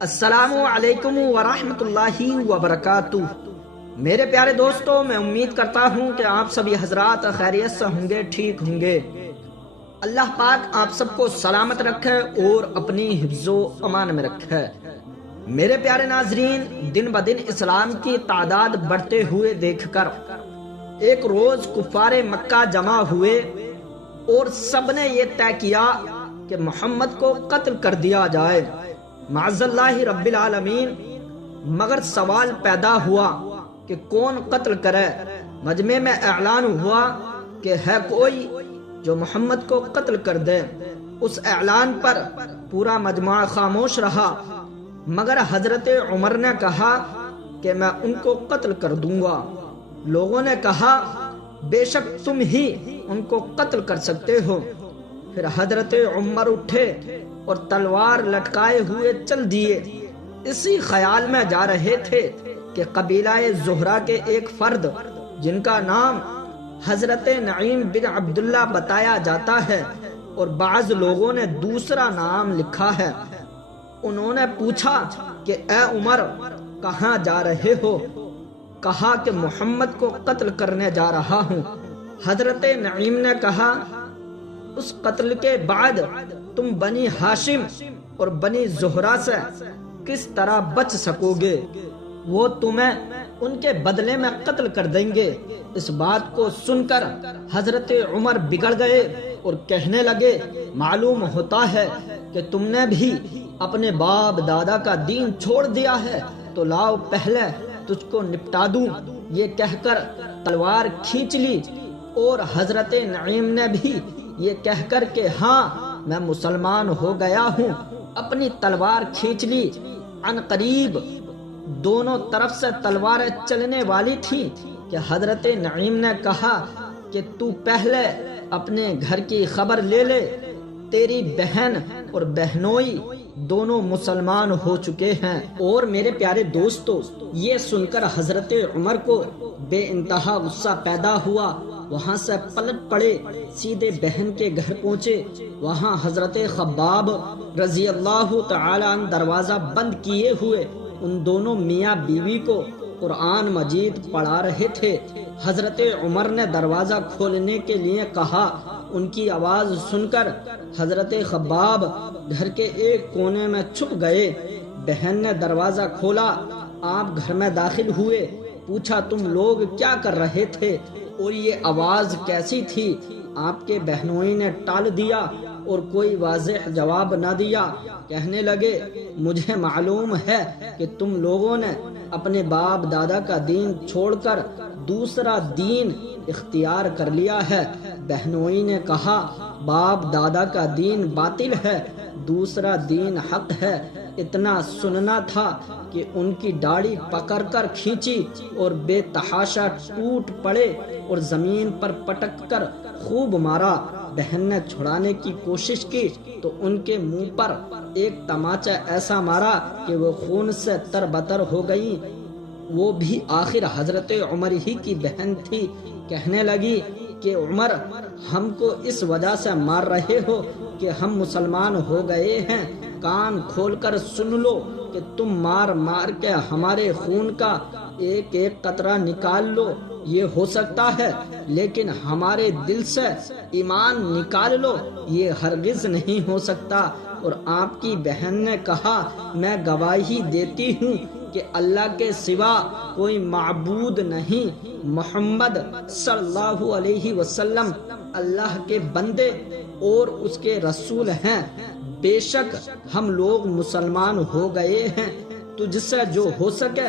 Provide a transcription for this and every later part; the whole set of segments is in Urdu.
السلام علیکم ورحمۃ اللہ وبرکاتہ۔ میرے پیارے دوستو، میں امید کرتا ہوں کہ آپ سبھی حضرات خیریت سے ہوں گے، ٹھیک ہوں گے۔ اللہ پاک آپ سب کو سلامت رکھے اور اپنی حفظ و امان میں رکھے۔ میرے پیارے ناظرین، دن بدن اسلام کی تعداد بڑھتے ہوئے دیکھ کر ایک روز کفار مکہ جمع ہوئے اور سب نے یہ طے کیا کہ محمد کو قتل کر دیا جائے، معاذ اللہ رب العالمین۔ مگر سوال پیدا ہوا کہ کون قتل کرے۔ مجمع میں اعلان ہوا کہ ہے کوئی جو محمد کو قتل کر دے۔ اس اعلان پر پورا مجمع خاموش رہا، مگر حضرت عمر نے کہا کہ میں ان کو قتل کر دوں گا۔ لوگوں نے کہا بے شک تم ہی ان کو قتل کر سکتے ہو۔ پھر حضرت عمر اٹھے اور تلوار لٹکائے ہوئے چل دیے۔ اسی خیال میں جا رہے تھے کہ قبیلہ زہرہ کے ایک فرد جن کا نام حضرت نعیم بن عبداللہ بتایا جاتا ہے اور بعض لوگوں نے دوسرا نام لکھا ہے، انہوں نے پوچھا کہ اے عمر کہاں جا رہے ہو؟ کہا کہ محمد کو قتل کرنے جا رہا ہوں۔ حضرت نعیم نے کہا اس قتل کے بعد تم بنی ہاشم اور بنی زہرہ سے کس طرح بچ سکو گے؟ وہ تمہیں ان کے بدلے میں قتل کر دیں گے۔ اس بات کو سن کر حضرت عمر بگڑ گئے اور کہنے لگے معلوم ہوتا ہے کہ تم نے بھی اپنے باپ دادا کا دین چھوڑ دیا ہے، تو لاؤ پہلے تجھ کو نپٹا دوں۔ یہ کہہ کر تلوار کھینچ لی، اور حضرت نعیم نے بھی یہ کہہ کر کہ ہاں میں مسلمان ہو گیا ہوں، اپنی تلوار کھینچ لی۔ عن قریب دونوں طرف سے تلواریں چلنے والی تھیں کہ حضرت نعیم نے کہا کہ تو پہلے اپنے گھر کی خبر لے لے، تیری بہن اور بہنوئی دونوں مسلمان ہو چکے ہیں۔ اور میرے پیارے دوستو، یہ سن کر حضرت عمر کو بے انتہا غصہ پیدا ہوا۔ وہاں سے پلٹ پڑے، سیدھے بہن کے گھر پہنچے۔ وہاں حضرت خباب رضی اللہ تعالی عنہ دروازہ بند کیے ہوئے ان دونوں میاں بیوی کو قرآن مجید پڑھا رہے تھے۔ حضرت عمر نے دروازہ کھولنے کے لیے کہا۔ ان کی آواز سن کر حضرت خباب گھر کے ایک کونے میں چھپ گئے۔ بہن نے دروازہ کھولا، آپ گھر میں داخل ہوئے۔ پوچھا تم لوگ کیا کر رہے تھے اور یہ آواز کیسی تھی؟ آپ کے بہنوئی نے ٹال دیا اور کوئی واضح جواب نہ دیا۔ کہنے لگے مجھے معلوم ہے کہ تم لوگوں نے اپنے باپ دادا کا دین چھوڑ کر دوسرا دین اختیار کر لیا ہے۔ بہنوئی نے کہا باپ دادا کا دین باطل ہے، دوسرا دین حق ہے۔ اتنا سننا تھا کہ ان کی داڑھی پکڑ کر کھینچی اور بے تحاشا ٹوٹ پڑے اور زمین پر پٹک کر خوب مارا۔ بہن نے چھڑانے کی کوشش کی تو ان کے منہ پر ایک تماچا ایسا مارا کہ وہ خون سے تربتر ہو گئی۔ وہ بھی آخر حضرت عمر ہی کی بہن تھی۔ کہنے لگی کہ عمر ہم کو اس وجہ سے مار رہے ہو کہ ہم مسلمان ہو گئے ہیں؟ کان کھول کر سن لو کہ تم مار مار کے ہمارے خون کا ایک ایک قطرہ نکال لو، یہ ہو سکتا ہے، لیکن ہمارے دل سے ایمان نکال لو، یہ ہرگز نہیں ہو سکتا۔ اور آپ کی بہن نے کہا میں گواہی دیتی ہوں کہ اللہ کے سوا کوئی معبود نہیں، محمد صلی اللہ علیہ وسلم اللہ کے بندے اور اس کے رسول ہیں۔ بے شک ہم لوگ مسلمان ہو گئے ہیں، تجھ سے جو ہو سکے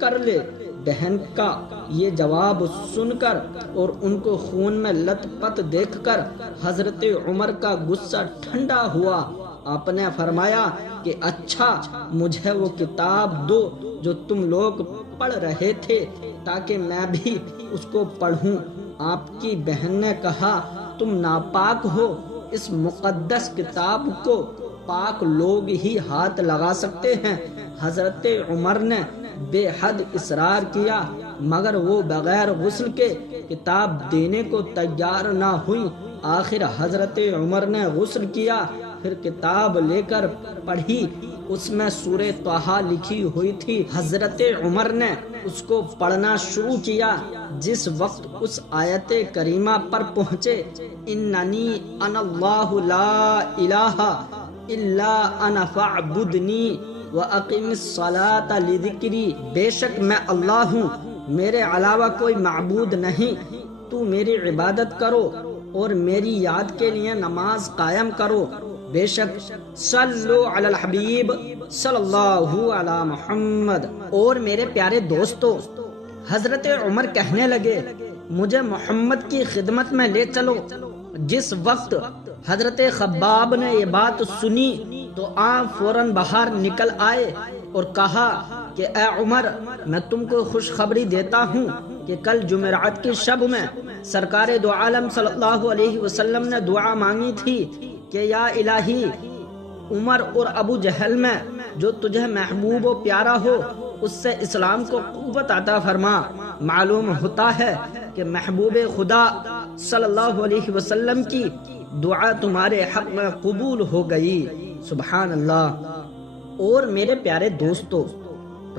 کر لے۔ بہن کا یہ جواب سن کر اور ان کو خون میں لت پت دیکھ کر حضرت عمر کا غصہ ٹھنڈا ہوا۔ آپ نے فرمایا کہ اچھا مجھے وہ کتاب دو جو تم لوگ پڑھ رہے تھے تاکہ میں بھی اس کو پڑھوں۔ آپ کی بہن نے کہا تم ناپاک ہو، اس مقدس کتاب کو پاک لوگ ہی ہاتھ لگا سکتے ہیں۔ حضرت عمر نے بے حد اصرار کیا، مگر وہ بغیر غسل کے کتاب دینے کو تیار نہ ہوئی۔ آخر حضرت عمر نے غسل کیا، پھر کتاب لے کر پڑھی، اس میں سورہ طٰہٰ لکھی ہوئی تھی۔ حضرت عمر نے اس کو پڑھنا شروع کیا۔ جس وقت اس آیت کریمہ پر پہنچے، اننی انا اللہ لا الہ الا انا فاعبدنی واقم الصلاۃ لذکری، بے شک میں اللہ ہوں، میرے علاوہ کوئی معبود نہیں، تو میری عبادت کرو اور میری یاد کے لیے نماز قائم کرو۔ بے شک صلو علی الحبیب صلی اللہ علی محمد۔ اور میرے پیارے دوستو، حضرت عمر کہنے لگے مجھے محمد کی خدمت میں لے چلو۔ جس وقت حضرت خباب نے یہ بات سنی تو آپ فوراً باہر نکل آئے اور کہا کہ اے عمر، میں تم کو خوشخبری دیتا ہوں کہ کل جمعرات کی شب میں سرکار دو عالم صلی اللہ علیہ وسلم نے دعا مانگی تھی کہ یا الہی، عمر اور ابو جہل میں جو تجھے محبوب و پیارا ہو اس سے اسلام کو قوت عطا فرما۔ معلوم ہوتا ہے کہ محبوب خدا صلی اللہ علیہ وسلم کی دعا تمہارے حق میں قبول ہو گئی۔ سبحان اللہ۔ اور میرے پیارے دوستو،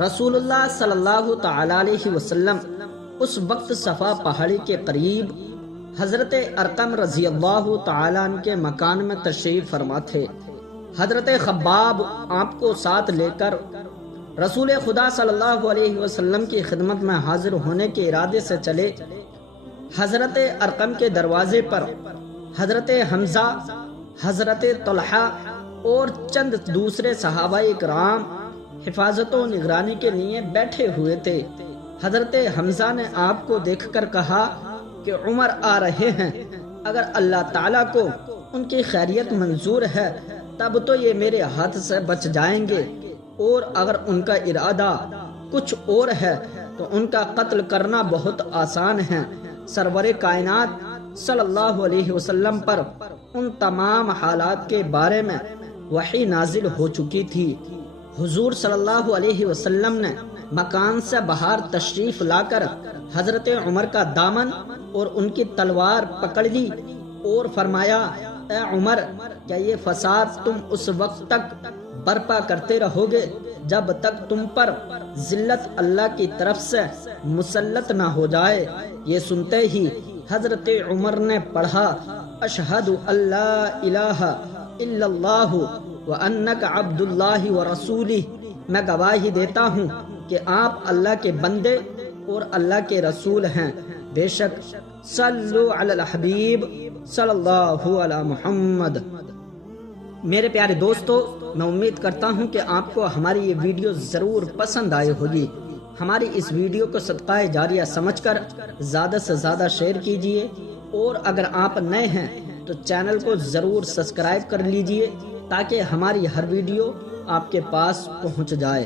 رسول اللہ صلی اللہ تعالی علیہ وسلم اس وقت صفا پہاڑی کے قریب حضرت ارقم رضی اللہ تعالیٰ عنہ کے مکان میں تشریف فرما تھے۔ حضرت خباب آپ کو ساتھ لے کر رسول خدا صلی اللہ علیہ وسلم کی خدمت میں حاضر ہونے کے ارادے سے چلے۔ حضرت ارقم کے دروازے پر حضرت حمزہ، حضرت طلحہ اور چند دوسرے صحابہ اکرام حفاظت و نگرانی کے لیے بیٹھے ہوئے تھے۔ حضرت حمزہ نے آپ کو دیکھ کر کہا کہ عمر آ رہے ہیں، اگر اللہ تعالیٰ کو ان کی خیریت منظور ہے تب تو یہ میرے ہاتھ سے بچ جائیں گے، اور اگر ان کا ارادہ کچھ اور ہے تو ان کا قتل کرنا بہت آسان ہے۔ سرور کائنات صلی اللہ علیہ وسلم پر ان تمام حالات کے بارے میں وحی نازل ہو چکی تھی۔ حضور صلی اللہ علیہ وسلم نے مکان سے باہر تشریف لا کر حضرت عمر کا دامن اور ان کی تلوار پکڑ لی اور فرمایا اے عمر، کیا یہ فساد تم اس وقت تک برپا کرتے رہو گے جب تک تم پر ذلت اللہ کی طرف سے مسلط نہ ہو جائے؟ یہ سنتے ہی حضرت عمر نے پڑھا اشہد اللہ الہ الا اللہ وانک عبد اللہ ورسولہ، میں گواہی دیتا ہوں کہ آپ اللہ کے بندے اور اللہ کے رسول ہیں۔ بے شک صلو علی الحبیب صلی اللہ علی محمد۔ میرے پیارے دوستو، میں امید کرتا ہوں کہ آپ کو ہماری یہ ویڈیو ضرور پسند آئی ہوگی۔ ہماری اس ویڈیو کو صدقہ جاریہ سمجھ کر زیادہ سے زیادہ شیئر کیجیے، اور اگر آپ نئے ہیں تو چینل کو ضرور سبسکرائب کر لیجیے تاکہ ہماری ہر ویڈیو آپ کے پاس پہنچ جائے۔